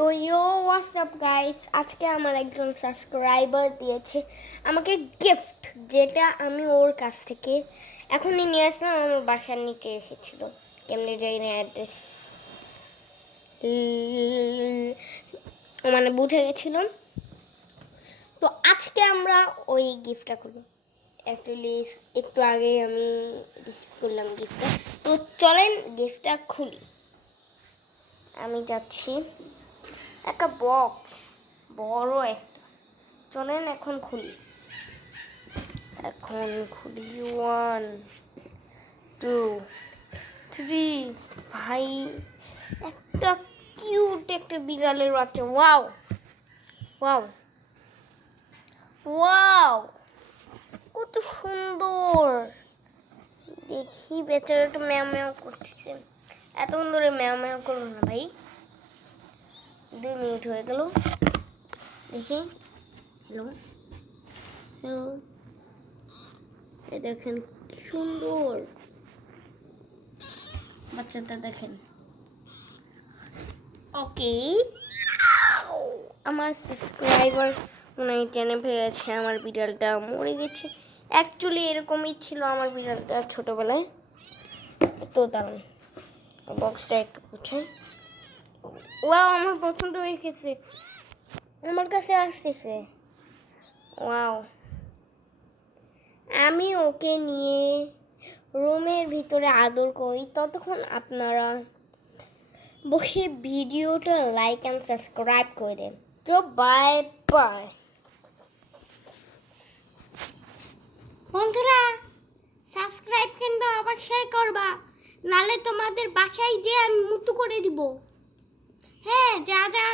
তো WhatsApp guys, আজকে আমার একজন সাবস্ক্রাইবার দিয়েছে আমাকে গিফট, যেটা আমি ওর কাছ থেকে এখনই নিয়ে আসলাম। আমার বাসার নিচে এসেছিল, কেমনে যাই না অ্যাড্রেস মানে বুঝে গেছিলাম। তো আজকে আমরা ওই গিফটটা করবো। অ্যাকচুয়ালি একটু আগেই আমি রিসিভ করলাম গিফটটা। তো চলেন গিফটটা খুলি। আমি যাচ্ছি, একটা বক্স, বড় একটা। চলেন এখন খুলি। One, two, three. ভাই, একটা কিউট একটা বিড়ালের বাচ্চা। ওয়াও ওয়াও ওয়াও, কত সুন্দর। দেখি বেচারাটা ম্যাও ম্যাও করতেছে। এতক্ষণ ধরে ম্যাও ম্যাও করলো না ভাই। 2 মিনিট হয়ে গেল। দেখি, হ্যালো হ্যালো, দেখেন কি সুন্দর বাচ্চাটা, দেখেন। ওকে, আমার সাবস্ক্রাইবার মনে হয় জেনে ফেলেছে আমার বিড়ালটা মরে গেছে। অ্যাকচুয়ালি এরকমই ছিল আমার বিড়ালটা ছোটোবেলায়। তো দাঁড়ান, বক্সটা একটু গুছাই। ওয়াও, আমার পছন্দ হয়ে গেছে, আমার কাছে আসতেছে। ওয়াও, আমি ওকে নিয়ে রুমের ভিতরে আদর করি, ততক্ষণ আপনারা বসে ভিডিওটা লাইক অ্যান্ড সাবস্ক্রাইব করে দেন। তো বাই বাই বন্ধুরা, সাবস্ক্রাইব কিন্তু অবশ্যই করবা, নালে তোমাদের বাসায় যে আমি মুতু করে দিব। হ্যাঁ, যা যা